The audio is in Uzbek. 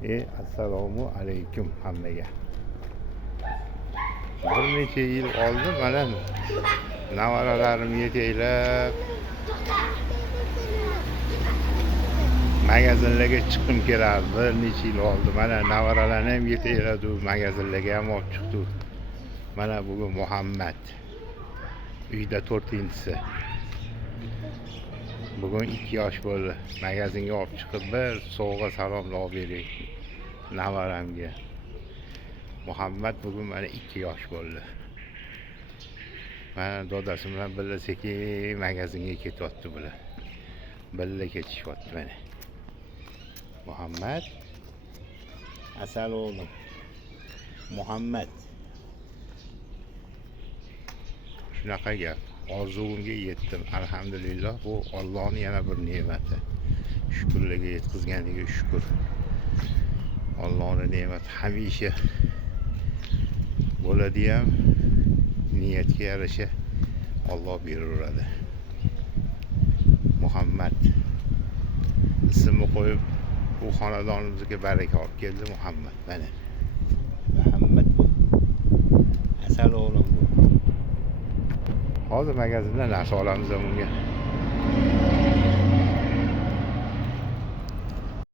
Assalomu alaykum hammaga. Bir necha yil oldin mana nevaralarim yetaklab magazinlarga chiqqim kelardi. Bir necha yil oldi. Mana nevaralarni ham yetakladi, magazinlarga ham olib chiqdi. Mana bugun Muhammad uyda 4-inchisi. Bugun 2 yosh bo'ldi. Magazinga olib chiqib bir sovg'a salomlar berdik nevaramga. Muhammad bugun mana 2 yosh bo'ldi. Mana dadasi bilan birga sekin magazinga ketyapti bular. Birga ketishyapti mana. Muhammad. Asal o'g'lim. Muhammad. Shunaqa gap. Orzumga yetdim. Alhamdulillah, bu Allohning yana bir ne'mati. Shukrlarga yetkazganiga shukr. Allohning ne'mati hamisha bo'ladi ham, niyatga yarasha Alloh beraveradi. Muhammad ismini qo'yib bu xonadonimizga baraka olib keldi Muhammad. Mana Muhammad bu. Asal o'g'lim bu. Hozir magazindan narsa olamiz bunga.